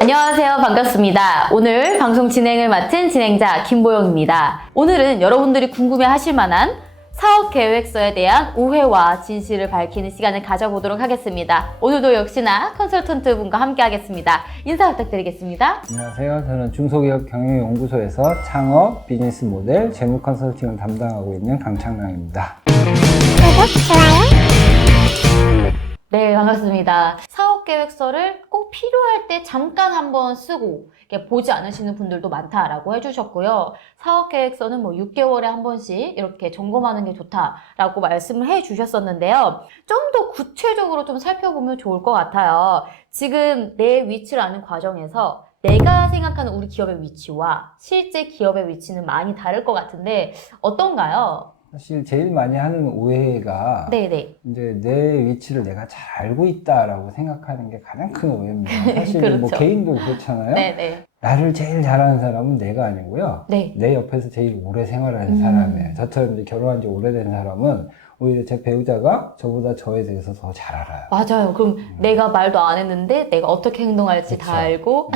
안녕하세요. 반갑습니다. 오늘 방송 진행을 맡은 진행자 김보영입니다. 오늘은 여러분들이 궁금해하실 만한 사업 계획서에 대한 오해와 진실을 밝히는 시간을 가져보도록 하겠습니다. 오늘도 역시나 컨설턴트 분과 함께 하겠습니다. 인사 부탁드리겠습니다. 안녕하세요. 저는 중소기업 경영연구소에서 창업, 비즈니스 모델, 재무 컨설팅을 담당하고 있는 강창랑입니다. 구독, 좋아요. 네, 반갑습니다. 사업 계획서를 꼭 필요할 때 잠깐 한번 쓰고 이렇게 보지 않으시는 분들도 많다라고 해주셨고요. 사업 계획서는 뭐 6개월에 한 번씩 이렇게 점검하는 게 좋다라고 말씀을 해주셨었는데요. 좀 더 구체적으로 좀 살펴보면 좋을 것 같아요. 지금 내 위치를 아는 과정에서 내가 생각하는 우리 기업의 위치와 실제 기업의 위치는 많이 다를 것 같은데 어떤가요? 사실 제일 많이 하는 오해가 네네. 이제 내 위치를 내가 잘 알고 있다라고 생각하는 게 가장 큰 오해입니다. 사실 그렇죠. 뭐 개인도 그렇잖아요. 네네. 나를 제일 잘하는 사람은 내가 아니고요. 네. 내 옆에서 제일 오래 생활하는 사람이에요. 저처럼 이제 결혼한 지 오래된 사람은 오히려 제 배우자가 저보다 저에 대해서 더 잘 알아요. 맞아요. 그럼 내가 말도 안 했는데 내가 어떻게 행동할지 그쵸. 다 알고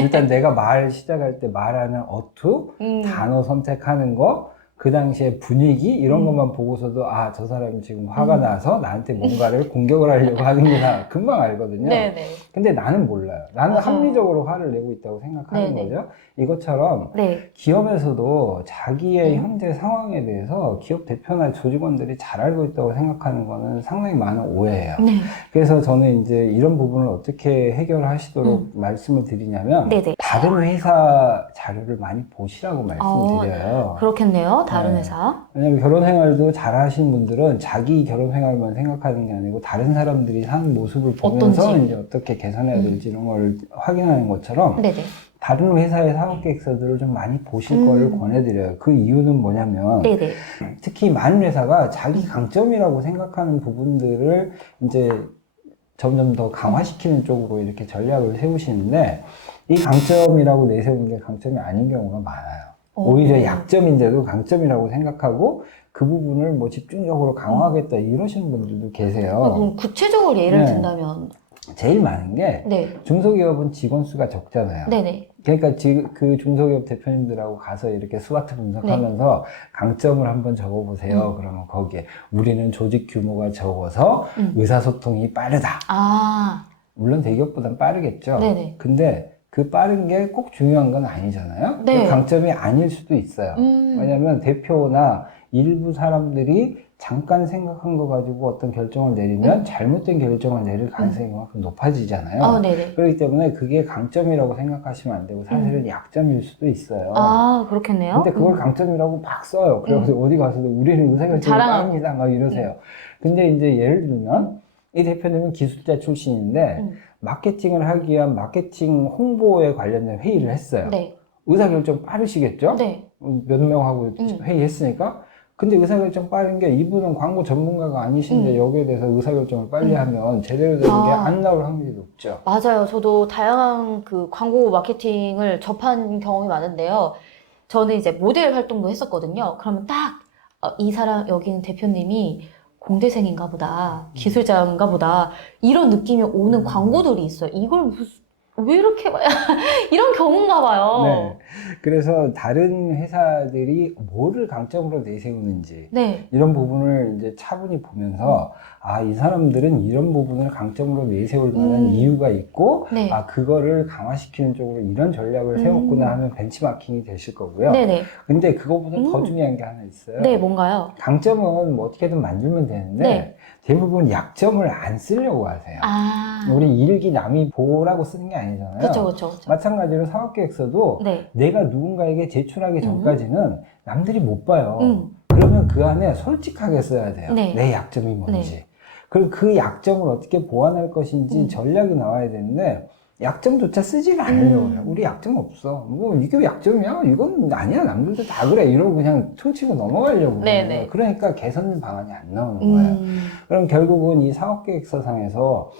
일단 내가 말 시작할 때 말하는 어투, 단어 선택하는 거, 그 당시에 분위기 이런 것만 보고서도 아, 저 사람이 지금 화가 나서 나한테 뭔가를 공격을 하려고 하는구나 금방 알거든요. 네네. 근데 나는 몰라요. 나는 맞아요. 합리적으로 화를 내고 있다고 생각하는 네네. 거죠. 이것처럼 네. 기업에서도 자기의 현재 상황에 대해서 기업 대표나 조직원들이 잘 알고 있다고 생각하는 거는 상당히 많은 오해예요. 네. 그래서 저는 이제 이런 부분을 어떻게 해결하시도록 말씀을 드리냐면 네네. 다른 회사 자료를 많이 보시라고 말씀드려요. 그렇겠네요. 다른 네. 회사. 왜냐면 결혼 생활도 잘 하시는 분들은 자기 결혼 생활만 생각하는 게 아니고 다른 사람들이 사는 모습을 보면서 어떤지. 이제 어떻게 개선해야 될지 이런 걸 확인하는 것처럼 네네. 다른 회사의 사업 계획서들을 좀 많이 보실 거를 권해드려요. 그 이유는 뭐냐면 네네. 특히 많은 회사가 자기 강점이라고 생각하는 부분들을 이제 점점 더 강화시키는 쪽으로 이렇게 전략을 세우시는데 이 강점이라고 내세우는 게 강점이 아닌 경우가 많아요. 오히려 약점인데도 강점이라고 생각하고 그 부분을 뭐 집중적으로 강화하겠다 이러시는 분들도 계세요. 그럼 구체적으로 예를 네. 든다면 제일 많은 게 네. 중소기업은 직원 수가 적잖아요. 네네. 그러니까 그 중소기업 대표님들하고 가서 이렇게 스와트 분석하면서 강점을 한번 적어보세요. 그러면 거기에 우리는 조직 규모가 적어서 의사소통이 빠르다. 아. 물론 대기업보단 빠르겠죠. 네네. 근데 그 빠른 게 꼭 중요한 건 아니잖아요. 네. 그 강점이 아닐 수도 있어요. 왜냐하면 대표나 일부 사람들이 잠깐 생각한 거 가지고 어떤 결정을 내리면 잘못된 결정을 내릴 가능성이 그만큼 높아지잖아요. 네네. 그렇기 때문에 그게 강점이라고 생각하시면 안 되고 사실은 약점일 수도 있어요. 아, 그렇겠네요. 근데 그걸 강점이라고 막 써요. 그래서 어디 가서도 우리는 의사결정이 자랑하고. 빠릅니다 막 이러세요. 근데 이제 예를 들면 이 대표님은 기술자 출신인데 마케팅을 하기 위한 마케팅 홍보에 관련된 회의를 했어요. 네. 의사결정 빠르시겠죠? 네. 몇 명하고 회의했으니까. 근데 의사결정 빠른 게 이분은 광고 전문가가 아니신데 여기에 대해서 의사결정을 빨리 하면 제대로 되는 게 안 나올 확률이 높죠. 맞아요. 저도 다양한 그 광고 마케팅을 접한 경험이 많은데요. 저는 이제 모델 활동도 했었거든요. 그러면 딱 이 사람 여기는 대표님이 공대생인가 보다, 기술자인가 보다 이런 느낌이 오는 광고들이 있어요. 이걸 왜 이렇게 이런 경우인가 봐요. 네. 그래서 다른 회사들이 뭐를 강점으로 내세우는지 네. 이런 부분을 이제 차분히 보면서 아, 이 사람들은 이런 부분을 강점으로 내세울 만한 이유가 있고 네. 아, 그거를 강화시키는 쪽으로 이런 전략을 세웠구나 하면 벤치마킹이 되실 거고요. 네네. 근데 그거보다 더 중요한 게 하나 있어요. 네, 뭔가요? 강점은 뭐 어떻게든 만들면 되는데 네. 대부분 약점을 안 쓰려고 하세요. 아. 우리 일기 남이 보라고 쓰는 게 아니잖아요. 그쵸. 마찬가지로 사업계획서도 네. 내가 누군가에게 제출하기 전까지는 남들이 못 봐요. 음. 그러면 그 안에 솔직하게 써야 돼요. 네. 내 약점이 뭔지. 그리고 그 약점을 어떻게 보완할 것인지 전략이 나와야 되는데 약점조차 쓰지를 않으려고 해요. 우리 약점 없어. 뭐 이게 약점이야? 이건 아니야. 남들도 다 그래. 이러고 그냥 퉁치고 넘어가려고 네네. 해요. 그러니까 개선 방안이 안 나오는 거예요. 그럼 결국은 이 사업계획서상에서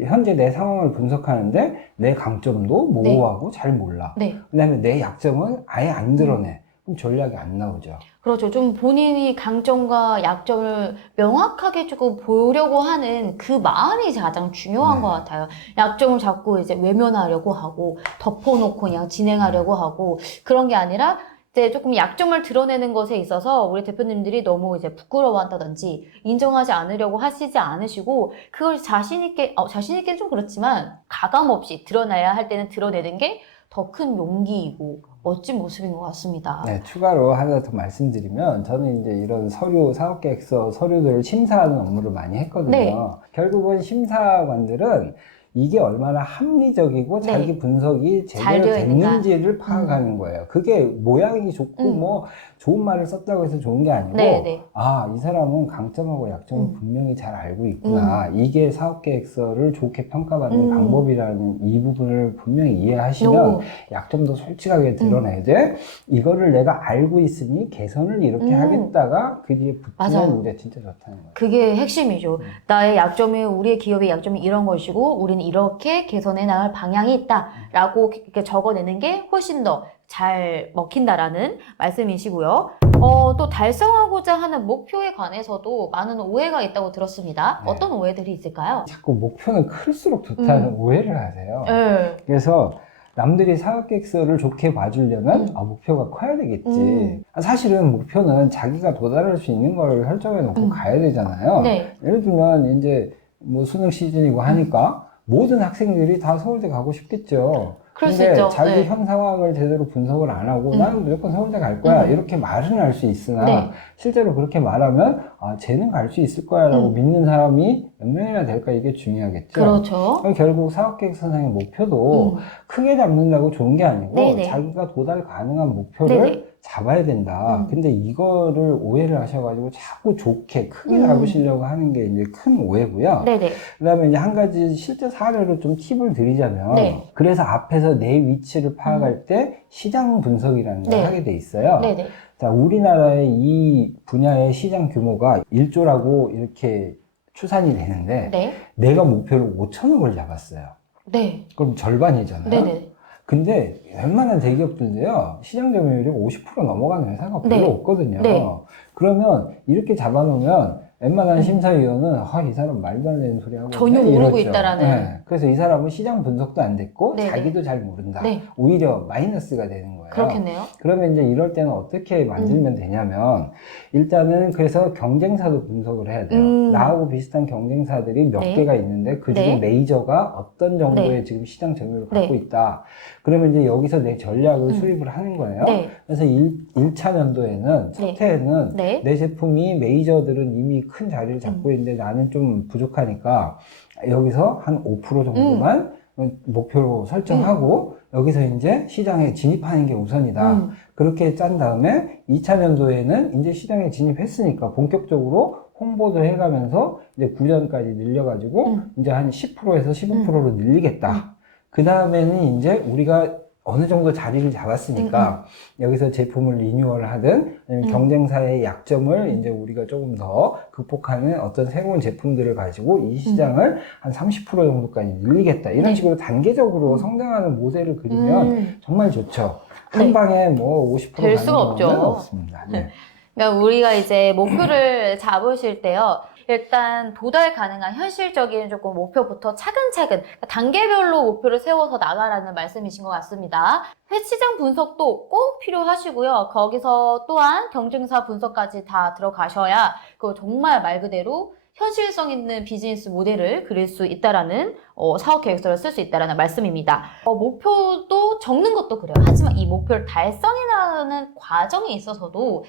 현재 내 상황을 분석하는데 내 강점도 모호하고 잘 몰라. 네. 그다음에 내 약점은 아예 안 드러내. 그럼 전략이 안 나오죠. 그렇죠. 좀 본인이 강점과 약점을 명확하게 조금 보려고 하는 그 마음이 가장 중요한 네. 것 같아요. 약점을 자꾸 이제 외면하려고 하고 덮어놓고 그냥 진행하려고 하고 그런 게 아니라 이제 조금 약점을 드러내는 것에 있어서 우리 대표님들이 너무 이제 부끄러워한다든지 인정하지 않으려고 하시지 않으시고 그걸 자신 있게는 좀 그렇지만 가감 없이 드러나야 할 때는 드러내는 게 더 큰 용기이고 멋진 모습인 것 같습니다. 네, 추가로 하나 더 말씀드리면 저는 이제 이런 서류, 사업계획서 서류들을 심사하는 업무를 많이 했거든요. 네. 결국은 심사관들은 이게 얼마나 합리적이고 네. 자기 분석이 잘 제대로 되어 있는가. 됐는지를 파악하는 거예요. 그게 모양이 좋고 뭐 좋은 말을 썼다고 해서 좋은 게 아니고 네, 네. 아, 이 사람은 강점하고 약점을 분명히 잘 알고 있구나. 이게 사업계획서를 좋게 평가받는 방법이라는 이 부분을 분명히 이해하시면 오. 약점도 솔직하게 드러내야 돼. 이거를 내가 알고 있으니 개선을 이렇게 하겠다가 그 뒤에 맞아요. 붙으면 이제 진짜 좋다는 거예요. 그게 핵심이죠. 나의 약점이, 우리의 기업의 약점이 이런 것이고, 우리는 이렇게 개선해 나갈 방향이 있다라고 이렇게 적어내는 게 훨씬 더 잘 먹힌다라는 말씀이시고요. 또 달성하고자 하는 목표에 관해서도 많은 오해가 있다고 들었습니다. 네. 어떤 오해들이 있을까요? 자꾸 목표는 클수록 좋다는 오해를 하세요. 네. 그래서 남들이 사업계획서를 좋게 봐주려면 아, 목표가 커야 되겠지. 사실은 목표는 자기가 도달할 수 있는 걸 설정해 놓고 가야 되잖아요. 네. 예를 들면 이제 뭐 수능 시즌이고 하니까 모든 학생들이 다 서울대 가고 싶겠죠. 그럴 수 근데 있죠. 자기 네. 현 상황을 제대로 분석을 안 하고 나는 무조건 서울대 갈 거야 이렇게 말은 할 수 있으나 네. 실제로 그렇게 말하면 아 쟤는 갈 수 있을 거야 라고 믿는 사람이 몇 명이나 될까 이게 중요하겠죠. 그렇죠. 결국 사업계획서상의 목표도 크게 잡는다고 좋은 게 아니고 네네. 자기가 도달 가능한 목표를 네네. 잡아야 된다. 근데 이거를 오해를 하셔가지고 자꾸 좋게 크게 잡으시려고 하는 게 이제 큰 오해고요. 네네. 그 다음에 이제 한 가지 실제 사례로 좀 팁을 드리자면 네. 그래서 앞에서 내 위치를 파악할 때 시장 분석이라는 걸 네. 하게 돼 있어요. 네네. 자, 우리나라의 이 분야의 시장 규모가 1조라고 이렇게 추산이 되는데 네. 내가 목표를 5천억을 잡았어요. 네. 그럼 절반이잖아요. 네네. 근데 웬만한 대기업들도요 시장 점유율이 50% 넘어가는 회사가 별로 네. 없거든요. 네. 그러면 이렇게 잡아놓으면 웬만한 심사위원은 아, 이 사람 말도 안 되는 소리 하고 전혀 있네, 모르고 이러죠. 있다라는. 네. 그래서 이 사람은 시장 분석도 안 됐고 네네. 자기도 잘 모른다. 네. 오히려 마이너스가 되는 거예요. 그렇겠네요. 그러면 이제 이럴 때는 어떻게 만들면 되냐면 일단은 그래서 경쟁사도 분석을 해야 돼요. 나하고 비슷한 경쟁사들이 몇 네. 개가 있는데 그중에 네. 메이저가 어떤 정도의 네. 지금 시장 점유율을 네. 갖고 있다. 그러면 이제 여기서 내 전략을 수립을 하는 거예요. 네. 그래서 1차 연도에는, 첫 해에는 네. 내 제품이 메이저들은 이미 큰 자리를 잡고 있는데 나는 좀 부족하니까 여기서 한 5% 정도만 목표로 설정하고 여기서 이제 시장에 진입하는 게 우선이다. 그렇게 짠 다음에 2차 연도에는 이제 시장에 진입했으니까 본격적으로 홍보도 해가면서 이제 구전까지 늘려가지고 이제 한 10%에서 15%로 늘리겠다. 그 다음에는 이제 우리가 어느 정도 자리를 잡았으니까 여기서 제품을 리뉴얼 하든 아니면 경쟁사의 약점을 이제 우리가 조금 더 극복하는 어떤 새로운 제품들을 가지고 이 시장을 한 30% 정도까지 늘리겠다. 이런 네. 식으로 단계적으로 성장하는 모델을 그리면 정말 좋죠. 한 네. 방에 뭐 50% 될 가는 수가 없죠. 경우는 없습니다. 네. 그러니까 우리가 이제 목표를 잡으실 때요. 일단 도달 가능한 현실적인 조금 목표부터 차근차근 그러니까 단계별로 목표를 세워서 나가라는 말씀이신 것 같습니다. 시장 분석도 꼭 필요하시고요. 거기서 또한 경쟁사 분석까지 다 들어가셔야 그 정말 말 그대로 현실성 있는 비즈니스 모델을 그릴 수 있다라는 사업 계획서를 쓸 수 있다라는 말씀입니다. 목표도 적는 것도 그래요. 하지만 이 목표를 달성해 나가는 과정에 있어서도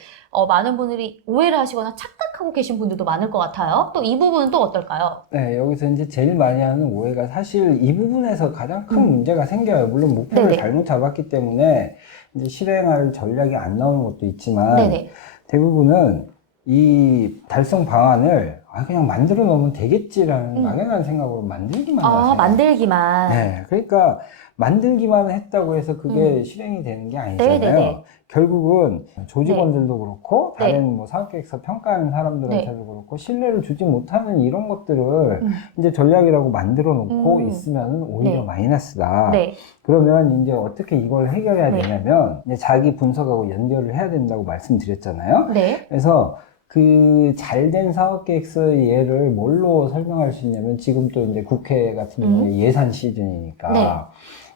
많은 분들이 오해를 하시거나 착각하고 계신 분들도 많을 것 같아요. 또 이 부분은 또 어떨까요? 네, 여기서 이제 제일 많이 하는 오해가 사실 이 부분에서 가장 큰 문제가 생겨요. 물론 목표를 네네. 잘못 잡았기 때문에 이제 실행할 전략이 안 나오는 것도 있지만 네네. 대부분은 이 달성 방안을 그냥 만들어 놓으면 되겠지라는 막연한 생각으로 만들기만 하세요. 만들기만. 네, 그러니까 만들기만 했다고 해서 그게 실행이 되는 게 아니잖아요. 네네네. 결국은 조직원들도 그렇고 네. 다른 뭐 사업계획서 평가하는 사람들한테도 그렇고 신뢰를 주지 못하는 이런 것들을 이제 전략이라고 만들어 놓고 있으면 오히려 네. 마이너스다. 네. 그러면 이제 어떻게 이걸 해결해야 네. 되냐면 이제 자기 분석하고 연결을 해야 된다고 말씀드렸잖아요. 네. 그래서 그 잘된 사업계획서의 예를 뭘로 설명할 수 있냐면 지금 또 이제 국회 같은 경우에 예산 시즌이니까 네.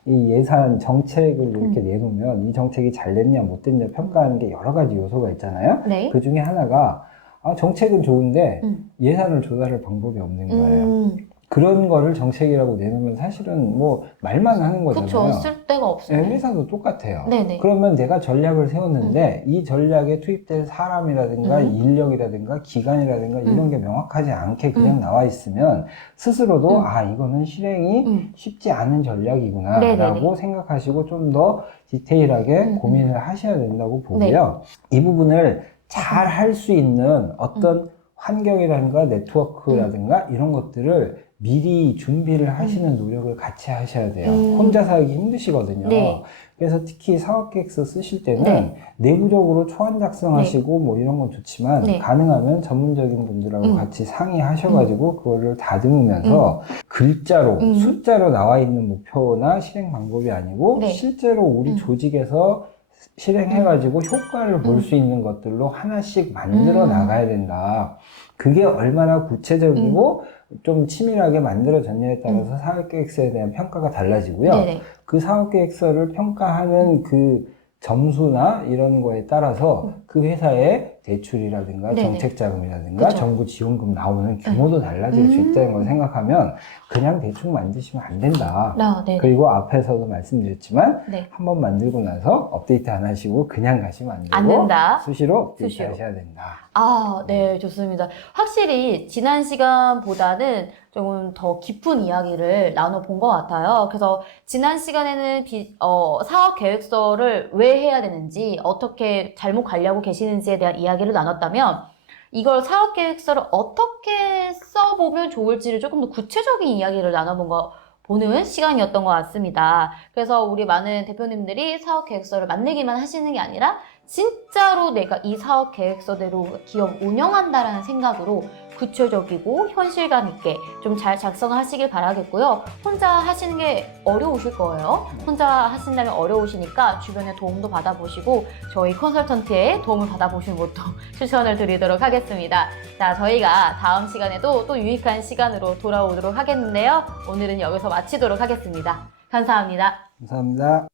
이 예산 정책을 이렇게 내놓으면 이 정책이 잘 됐냐 못 됐냐 평가하는 게 여러 가지 요소가 있잖아요. 네. 그 중에 하나가 정책은 좋은데 예산을 조달할 방법이 없는 거예요. 그런 거를 정책이라고 내놓으면 사실은 뭐 말만 하는 거잖아요. 그쵸. 쓸 데가 없어요. 네, 회사도 똑같아요. 네네. 그러면 내가 전략을 세웠는데 이 전략에 투입된 사람이라든가 인력이라든가 기간이라든가 이런 게 명확하지 않게 그냥 나와 있으면 스스로도 이거는 실행이 쉽지 않은 전략이구나 네네네. 라고 생각하시고 좀 더 디테일하게 고민을 하셔야 된다고 보고요. 이 부분을 잘 할 수 있는 어떤 환경이라든가 네트워크라든가 이런 것들을 미리 준비를 하시는 노력을 같이 하셔야 돼요. 혼자서 하기 힘드시거든요. 네. 그래서 특히 사업계획서 쓰실 때는 네. 내부적으로 초안 작성하시고 뭐 이런 건 좋지만 네. 가능하면 전문적인 분들하고 같이 상의하셔가지고 그거를 다듬으면서 글자로 숫자로 나와 있는 목표나 실행 방법이 아니고 네. 실제로 우리 조직에서 실행해가지고 효과를 볼 수 있는 것들로 하나씩 만들어 나가야 된다. 그게 얼마나 구체적이고 좀 치밀하게 만들어졌냐에 따라서 사업계획서에 대한 평가가 달라지고요. 네네. 그 사업계획서를 평가하는 그 점수나 이런 거에 따라서 그 회사의 대출이라든가 네네. 정책자금이라든가 그쵸. 정부 지원금 나오는 규모도 달라질 수 있다는 걸 생각하면 그냥 대충 만드시면 안 된다. 네네. 그리고 앞에서도 말씀드렸지만 네. 한번 만들고 나서 업데이트 안 하시고 그냥 가시면 안 되고 안 된다. 수시로 업데이트 수시로. 하셔야 된다. 네, 좋습니다. 확실히 지난 시간보다는 조금 더 깊은 이야기를 나눠본 것 같아요. 그래서 지난 시간에는 사업 계획서를 왜 해야 되는지, 어떻게 잘못 관리하고 계시는지에 대한 이야기를 나눴다면, 이걸 사업 계획서를 어떻게 써보면 좋을지를 조금 더 구체적인 이야기를 보는 시간이었던 것 같습니다. 그래서 우리 많은 대표님들이 사업 계획서를 만들기만 하시는 게 아니라 진짜로 내가 이 사업 계획서대로 기업 운영한다라는 생각으로 구체적이고 현실감 있게 좀 잘 작성하시길 바라겠고요. 혼자 하시는 게 어려우실 거예요. 혼자 하신다면 어려우시니까 주변에 도움도 받아보시고 저희 컨설턴트의 도움을 받아보시는 것도 추천을 드리도록 하겠습니다. 자, 저희가 다음 시간에도 또 유익한 시간으로 돌아오도록 하겠는데요. 오늘은 여기서 마치도록 하겠습니다. 감사합니다. 감사합니다.